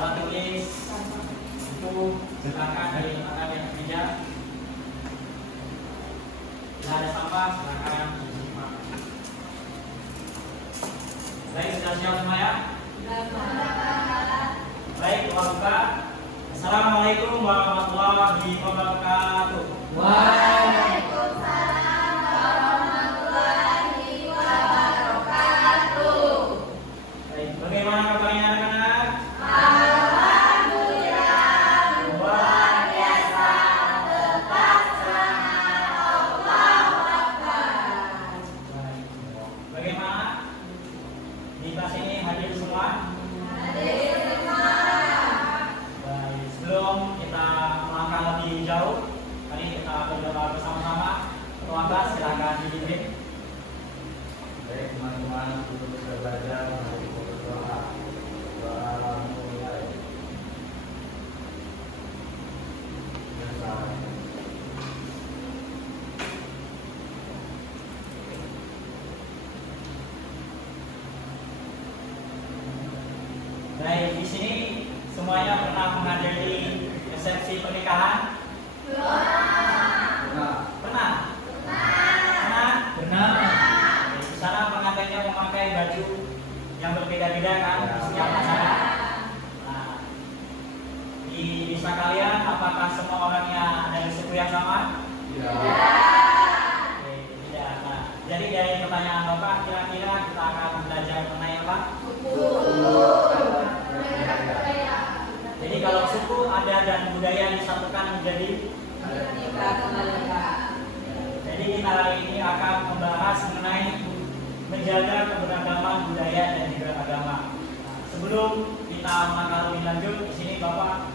alat tulis, buku, silakan dari tempat yang meja. Bila ada sampah, silakan disimpan. Baik, sudah siap semua ya? Baik, doa buka. Assalamualaikum warahmatullahi wabarakatuh. Waalaikumsalam warahmatullahi wabarakatuh. Baik, bagaimana kabarnya anak-anak? Alhamdulillah luar biasa, tetap semangat, Allahu Akbar. Baik. Bagaimana? Di kelas ini hadir semua? Hadir semua. Baik, sebelum kita melangkah lebih jauh, mari kita berdoa bersama-sama. Ketua kelas silakan dipimpin. Baik teman-teman, untuk bisa belajar mari kita berdoa. Doa mulai. Biasa. Baik, di sini semuanya pernah menghadiri resepsi pernikahan? Nah, Pernah? Pernah? Benar. Di sana pengantinnya memakai baju yang berbeda-beda kan di setiap acara. Nah, di desa kalian apakah semua orangnya dari suku yang sama? ya. Oke, tidak. Nah, jadi dari pertanyaan Bapak, kira-kira kita akan belajar mengenai apa? Jadi kalau suku, adat dan budaya disatukan menjadi. Jadi kita hari ini akan membahas mengenai menjaga keberagaman budaya dan juga agama. Nah, sebelum kita melangkah lebih lanjut, di sini Bapak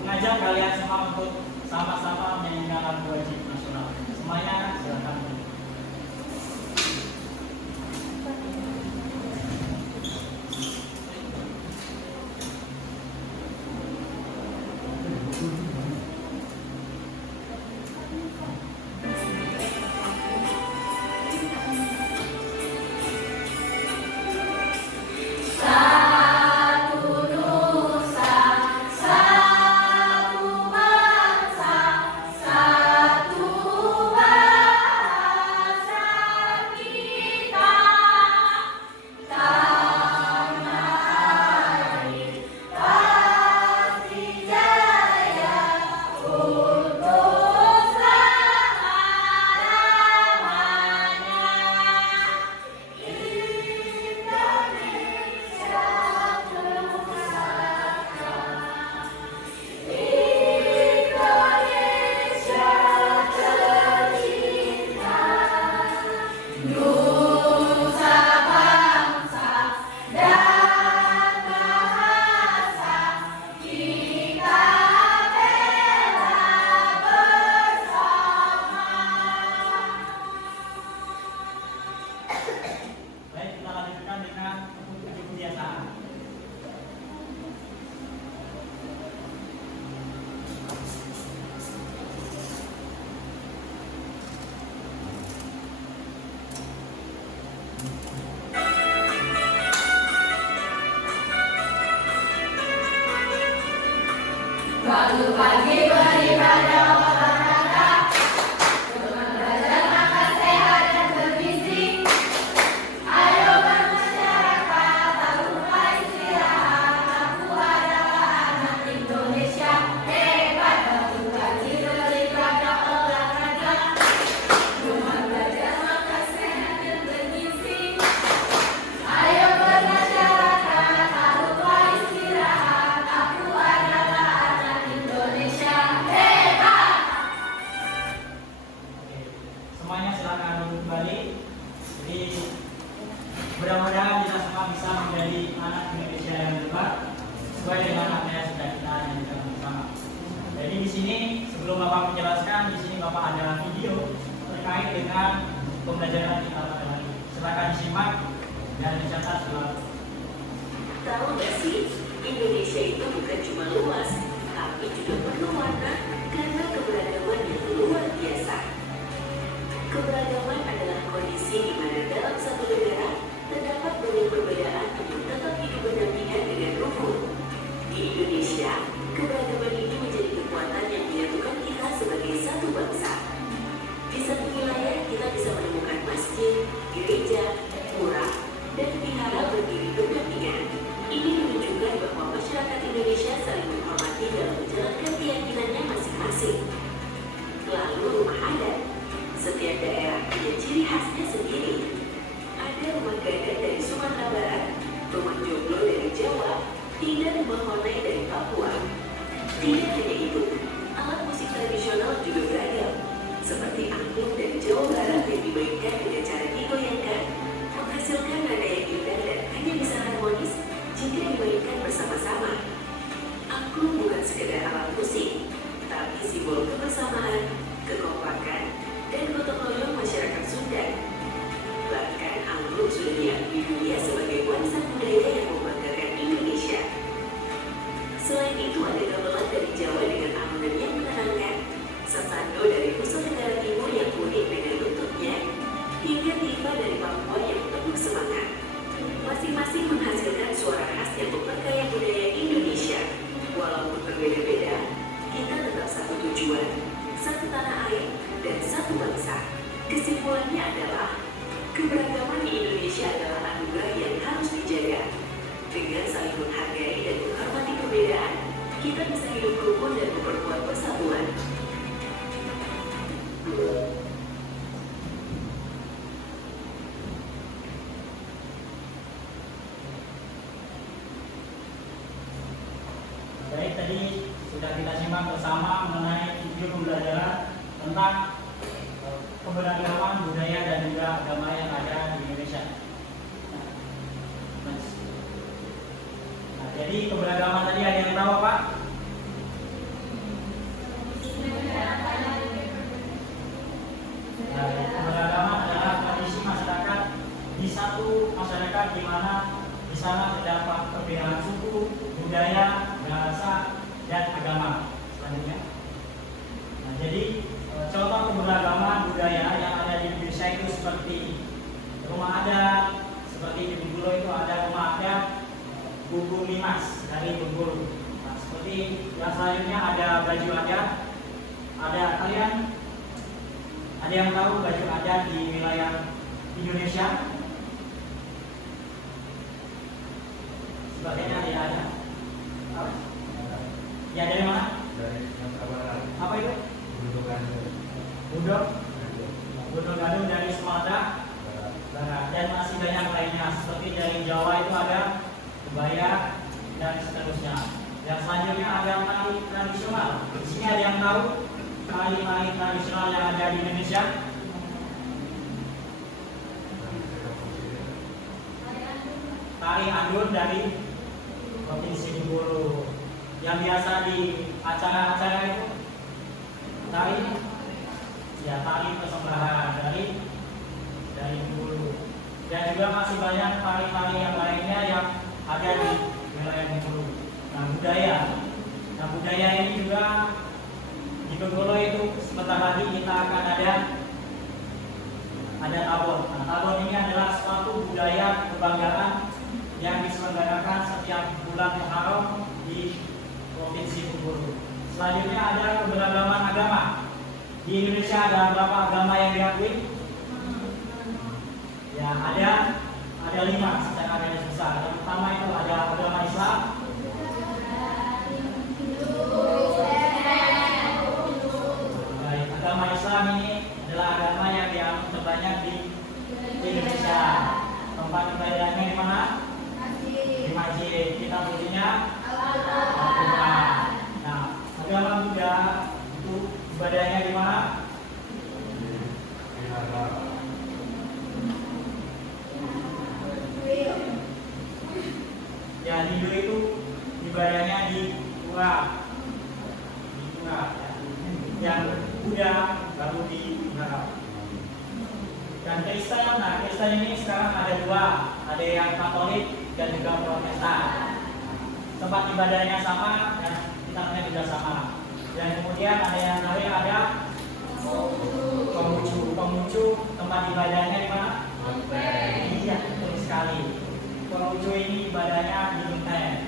mengajak kalian semua untuk sama-sama menyanyikan lagu wajib nasional. Semuanya silakan. Satu nusa, satu bangsa, satu bahasa kita. Tanah air pasti jaya untuk selama-lamanya. Indonesia pusaka, Indonesia tercinta, nusa bangsa dan bahasa kita bela bersama. Baik, kita lanjutkan dengan wujud kebiasaan. Waktu pagi beribadah olahraga, dengan belajar makan sehat dan bergizi. Ayo bermasyarakat, tak lupa istirahat. Aku adalah anak Indonesia hebat, waktu pagi beribadah olahraga, dengan belajar makan sehat dan bergizi. Ayo bermasyarakat, tak lupa istirahat. Aku adalah anak Indonesia hebat. Oke, semuanya silakan duduk kembali. Jadi mudah-mudahan kita semua bisa menjadi anak Indonesia yang hebat sesuai dengan apa yang sudah kita nyanyikan bersama. Jadi di sini sebelum Bapak menjelaskan, di sini Bapak ada video terkait dengan pembelajaran kita pada hari ini. Silakan disimak dan dicatat selalu. Tahu nggak sih, Indonesia itu bukan cuma luas, tapi juga penuh warna karena keberagaman yang luar biasa. Keberagaman adalah kondisi di mana dalam satu negara terdapat banyak perbedaan untuk tetap hidup berdampingan dengan rukun. Di Indonesia Honai dari Papua. Tidak hanya itu, alat musik tradisional juga beragam, seperti angklung dari Jawa Barat yang dimainkan dengan cara digoyangkan, menghasilkan nada yang indah dan hanya bisa harmonis jika dimainkan bersama-sama. Angklung bukan sekedar alat musik, tapi simbol kebersamaan, kekompakan, dan gotong royong masyarakat Sunda. Bahkan angklung sudah diakui dunia sebagai warisan budaya yang membanggakan Indonesia. Selain itu ada gamelan dari Jawa dengan alunan yang menenangkan, sasando dari Nusa Tenggara Timur yang unik dengan bentuknya, hingga tiba dari Papua yang penuh semangat. Masing-masing menghasilkan suara khas yang memperkaya budaya Indonesia. Walaupun berbeda-beda, kita tetap satu tujuan, satu tanah air, dan satu bangsa. Kesimpulannya adalah, keberagaman di Indonesia adalah anugerah yang harus dijaga. Dengan saling menghargai dan menghormati perbedaan, kita bisa hidup rukun dan memperkuat persatuan. Baik, tadi sudah kita simak bersama mengenai video pembelajaran tentang keberagaman budaya dan juga agama yang ada di Indonesia. Nah, jadi keberagaman tadi ada yang tahu Pak? Nah, keberagaman adalah tradisi masyarakat di satu masyarakat di mana di sana terdapat perbedaan suku, budaya, bahasa, dan agama. Selanjutnya, nah, jadi contoh keberagaman budaya yang ada di Indonesia itu seperti rumah adat, seperti di Bengkulu itu ada rumah adat Buku Limas dari Bengkulu. Nah, seperti yang selanjutnya ada baju adat. Ada yang tahu baju adat di wilayah Indonesia? Sebagainya tidak ada. Apa? Ya dari mana? Dari Sumatera Barat. Apa itu? Budok Gadung dari Sumatera Barat, dan masih banyak lainnya seperti dari Jawa itu ada kebaya dan seterusnya. Yang selanjutnya ada tari tradisional. Di sini ada yang tahu tari-tari tradisional yang ada di Indonesia? Tari Andun dari Provinsi Bengkulu. Yang biasa di acara-acara itu tari persembahan dari Bengkulu. Dan juga masih banyak tari-tari yang lainnya yang ada di wilayah Bengkulu. Nah, budaya ini juga di Bengkulu itu sebentar lagi kita akan ada tabon. Nah, tabon ini adalah suatu budaya kebanggaan yang diselenggarakan setiap bulan Muharram di Provinsi Bengkulu. Selanjutnya ada keberagaman agama. Di Indonesia ada berapa agama yang diakui? Ya, ada 5 secara garis besar. Yang pertama itu ada agama Islam. Baik, agama Islam ini adalah agama yang dianut terbanyak di Indonesia. Tempat ibadahnya di mana? Di masjid. Kita pujinya Al-Quran. Nah, agama Buddha itu ibadahnya di mana? Ya, Hindu itu ibadahnya di Pura. Yang Buddha baru di Barat. Dan Kristen ini sekarang ada 2, ada yang Katolik dan juga Protestan. Tempat ibadahnya sama dan kitabnya juga sama. Dan kemudian ada yang lain ada Konghucu. Tempat ibadahnya di mana? Iya, betul sekali. Konghucu ini ibadahnya di Menteng.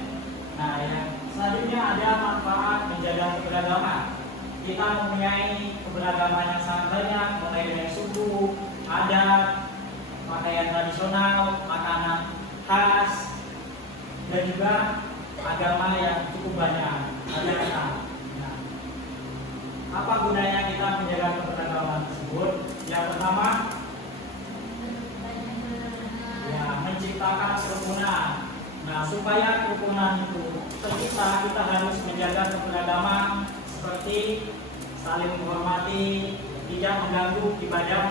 Nah, yang selanjutnya ada manfaat menjaga keberagaman. Kita mempunyai keberagaman yang sangat banyak, mulai dari suku, adat, pakaian tradisional, makanan khas, dan juga agama yang cukup banyak. Nah, apa gunanya kita menjaga keberagaman tersebut? Yang pertama, ya, menciptakan kerukunan. Nah, supaya kerukunan itu kita harus menjaga keberagaman seperti saling menghormati, tidak mengganggu ibadah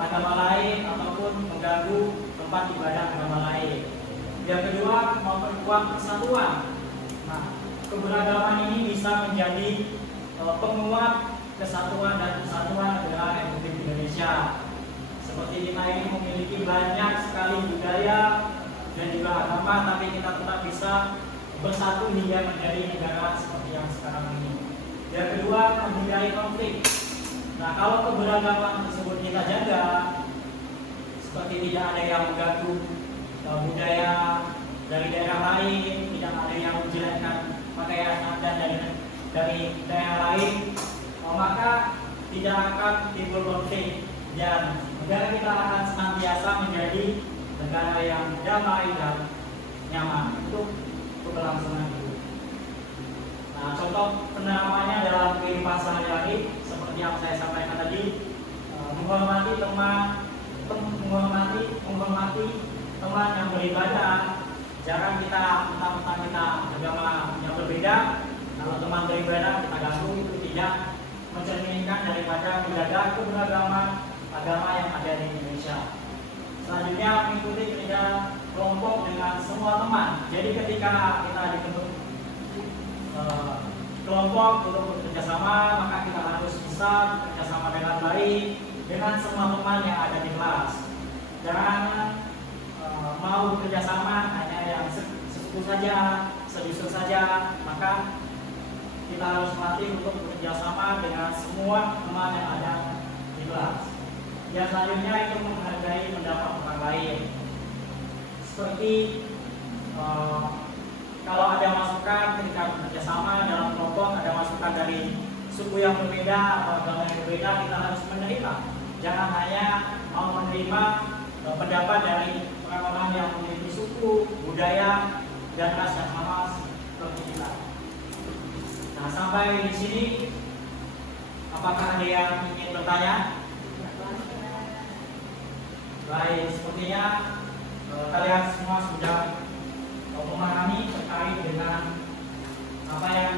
agama lain ataupun mengganggu tempat ibadah agama lain. Yang kedua, memperkuat persatuan. Nah, keberagaman ini bisa menjadi penguat kesatuan dan kesatuan negara Republik Indonesia. Seperti kita ini memiliki banyak sekali budaya dan juga agama, tapi kita tetap bisa bersatu hingga menjadi negara seperti yang sekarang ini. Yang kedua, menghindari konflik. Nah, kalau keberagaman tersebut kita jaga, seperti tidak ada yang mengganggu budaya dari daerah lain, tidak ada yang menjelekkan pakaian adat dari daerah lain, maka tidak akan timbul konflik dan negara kita akan senantiasa menjadi negara yang damai dan nyaman untuk keberlangsungan hidup. Nah, contoh penerapannya dalam kehidupan sehari-hari seperti yang saya sampaikan tadi, menghormati teman yang beribadah. Jangan kita mentang-mentang kita agama yang berbeda, kalau teman beribadah kita ganggu, itu tidak mencerminkan daripada menjaga keberagaman agama yang ada di Indonesia. Selanjutnya, mengikuti kerja kelompok dengan semua teman. Jadi ketika kita dibentuk kelompok untuk bekerja sama, maka kita harus bisa bekerja sama dengan baik dengan semua teman yang ada di kelas. Jangan mau bekerja sama hanya yang sesuku saja, sedusun saja, maka kita harus melatih untuk bekerja sama dengan semua teman yang ada di kelas. Yang selanjutnya itu menghargai pendapat orang lain. Seperti kalau ada masukan ketika bekerja sama dalam kelompok, ada masukan dari suku yang berbeda atau agama yang berbeda, kita harus menerima. Jangan hanya mau menerima pendapat dari orang-orang yang memiliki suku, budaya, dan ras yang sama seperti kita. Nah, sampai di sini, apakah ada yang ingin bertanya? Baik, sepertinya kalian semua sudah memahami terkait dengan apa yang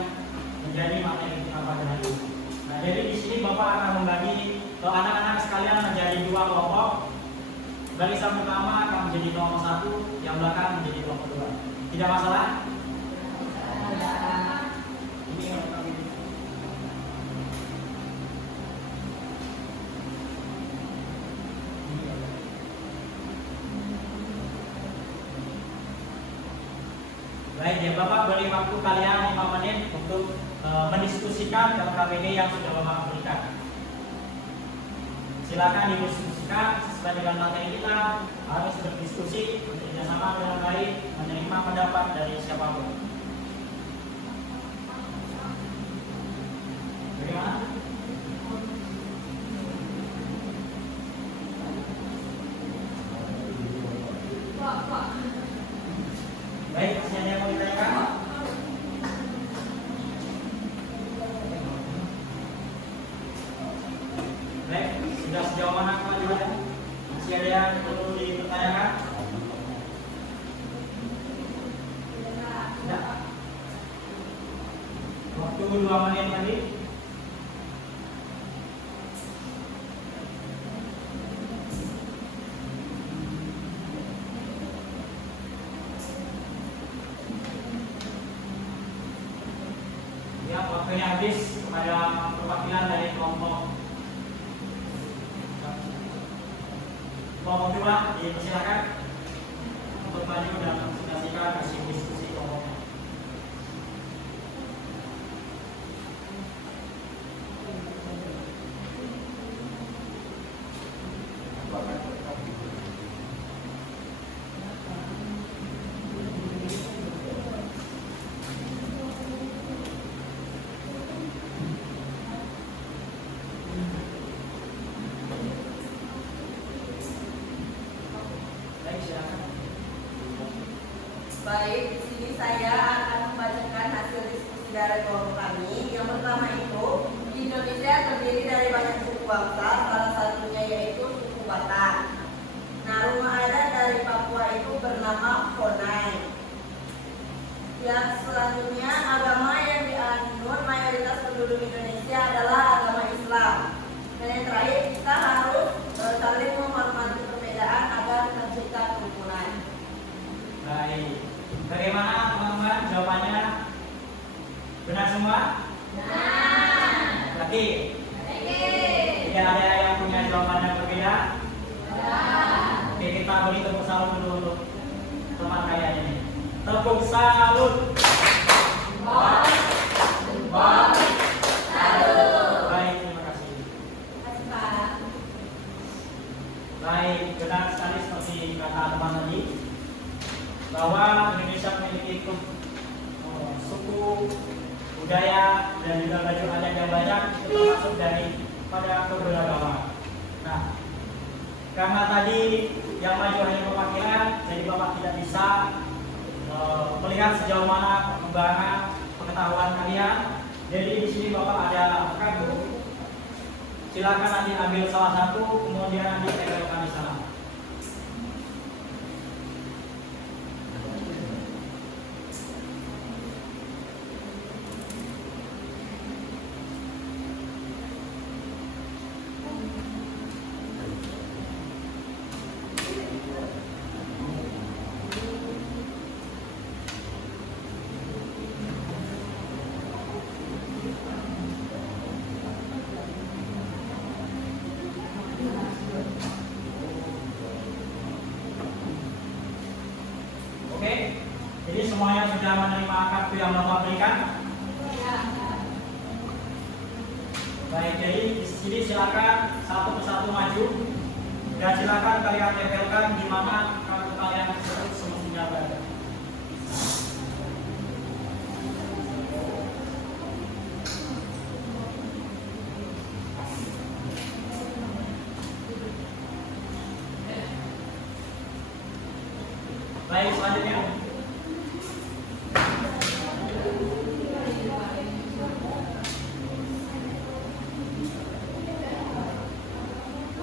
menjadi materi kita pada hari ini. Nah, jadi di sini Bapak akan membagi anak-anak sekalian menjadi dua kelompok. Barisan pertama akan menjadi nomor 1, yang belakang menjadi nomor 2. Tidak masalah? Ini baik ya, Bapak beri waktu kalian 5 menit untuk mendiskusikan LKPD yang sudah Bapak berikan. Silakan didiskusikan sesuai dengan materi kita, harus berdiskusi, bekerjasama dengan baik, menerima pendapat dari siapapun. Bagaimana? Baik, masih ada yang mau ditanyakan? Baik, sudah sejauh mana kemajuannya? Masih ada yang perlu dipertanyakan? Tidak. Waktu 2 menit lagi. Ya, waktunya habis kepada perwakilan dari kelompok 2, dipersilakan untuk maju dan presentasikan hasil diskusi kelompoknya. Baik, di sini saya akan membacakan hasil diskusi dari kelompok kami. Yang pertama itu, Indonesia terdiri dari banyak suku bangsa, salah satunya yaitu suku Batak. Nah, rumah adat dari Papua itu bernama Honai. Yang selanjutnya, agama yang dianut mayoritas penduduk Indonesia adalah agama Islam. Dan yang terakhir, kita harus saling menghormati perbedaan agar tercipta kerukunan. Baik. Bagaimana teman-teman jawabannya? Benar semua? Nah, Berarti tidak ada yang punya jawaban yang berbeda? Oke, kita beri tepuk salut dulu untuk teman kalian ini. Tepuk salut. Baik, terima kasih. Baik, benar sekali seperti kata teman tadi bahwa Indonesia memiliki suku, budaya, dan juga baju adat yang banyak, itu termasuk dari pada keberagaman. Nah, karena tadi yang maju hanya perwakilan, jadi Bapak tidak bisa melihat sejauh mana perkembangan pengetahuan kalian. Jadi di sini Bapak ada kartu. Silakan nanti ambil salah satu, kemudian nanti tempelkan di sana. Oke, jadi semuanya sudah menerima kartu yang Bapak berikan? Baik, jadi di sini silakan satu persatu maju dan silakan kalian tempelkan di mana kartu kalian tersebut semestinya berada. Baik, selanjutnya.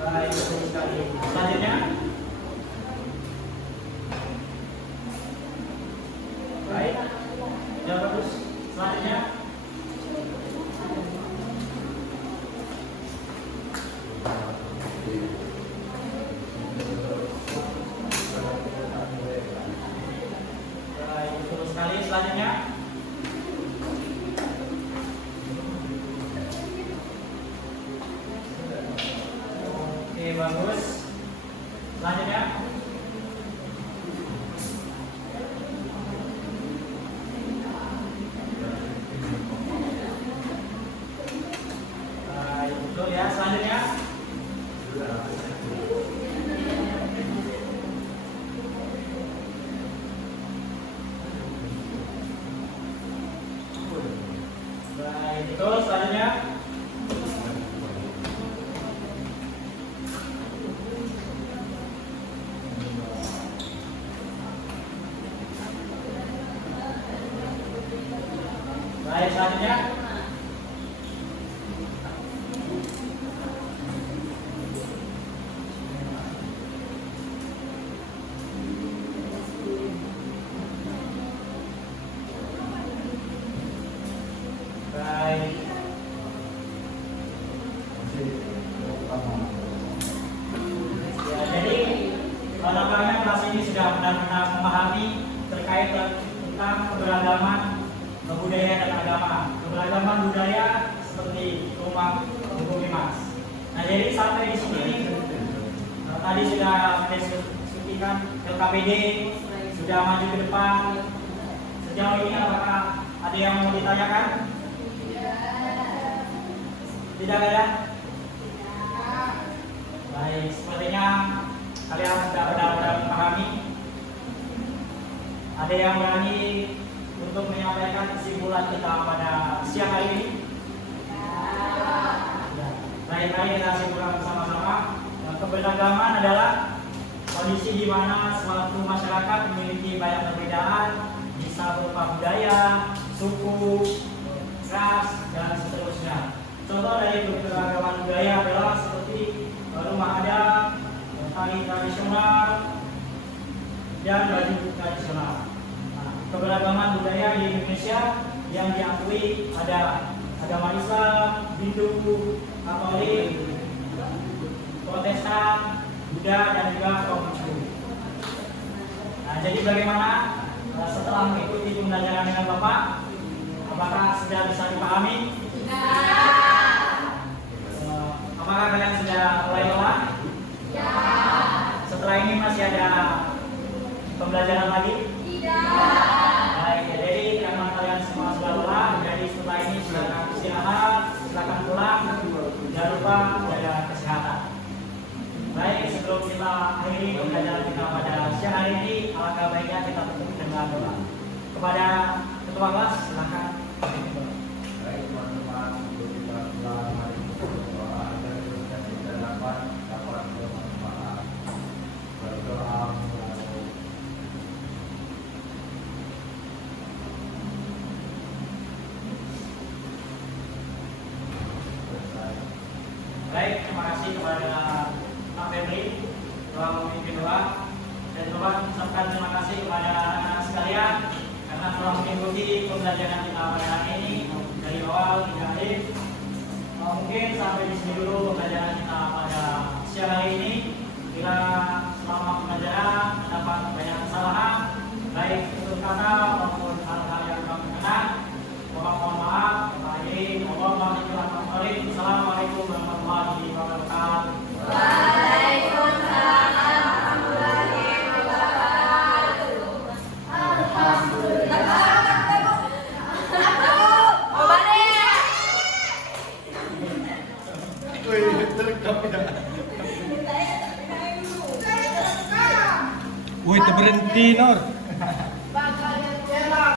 Baik, betul sekali. Selanjutnya. Baik, jawab bagus. Selanjutnya. Baik, betul sekali. Selanjutnya. Oke, bagus. Selanjutnya. Baik, betul ya. Selanjutnya. Baik, betul. Selanjutnya. Baik, selanjutnya. Baik. Ya, jadi nampaknya kelas ini sudah benar-benar memahami terkait tentang keberagaman budaya dan agama. Keberagaman budaya seperti rumah hukum Mas. Nah, jadi sampai di sini tadi sudah mendiskusikan LKPD sudah maju ke depan. Sejauh ini apakah ada yang mau ditanyakan? Tidak ada? Baik, sepertinya kalian sudah benar-benar memahami. Ada yang berani untuk menyampaikan kesimpulan kita pada siang hari ini? Baik, mari kita simpulkan bersama-sama. Keberagaman adalah kondisi di mana suatu masyarakat memiliki banyak perbedaan, bisa berupa budaya, suku, ras, dan seterusnya. Contoh dari keberagaman budaya adalah seperti rumah adat, tari tradisional, dan baju tradisional. Nah, keberagaman budaya di Indonesia yang diakui ada agama Islam, Hindu, Katolik, Protestan, Buddha, dan juga Konghucu. Nah, jadi bagaimana setelah mengikuti pembelajaran dengan Bapak, apakah sudah bisa dipahami? Apakah kalian sudah mulai lelah? Setelah ini masih ada pembelajaran lagi? Baik, ya, jadi karena kalian semua sudah lelah, jadi setelah ini silakan istirahat, silakan pulang, jangan lupa jaga kesehatan. Baik, sebelum kita akhiri pembelajaran kita pada siang hari ini, alangkah baiknya kita tutup dengan doa. Kepada ketua kelas, silakan. Baik teman-teman, untuk kita pulang mari kita berdoa agar kita dapat bermanfaat. Berdoa melalui Baik, terima kasih kepada Pak Febri telah memimpin doa, dan Bapak ucapkan terima kasih kepada anak-anak sekalian karena telah mengikuti pembelajaran kita pada hari ini dari awal hingga akhir. Mungkin sampai di sini dulu pembelajaran kita pada siang hari ini. Bila selama pembelajaran terdapat banyak kesalahan, baik tutur kata maupun hal-hal yang kurang berkenan, mohon maaf. Assalamualaikum warahmatullahi wabarakatuh. Waalaikumsalam warahmatullahi wabarakatuh. Alhamdulillah. Woi, itu berhenti, Nur.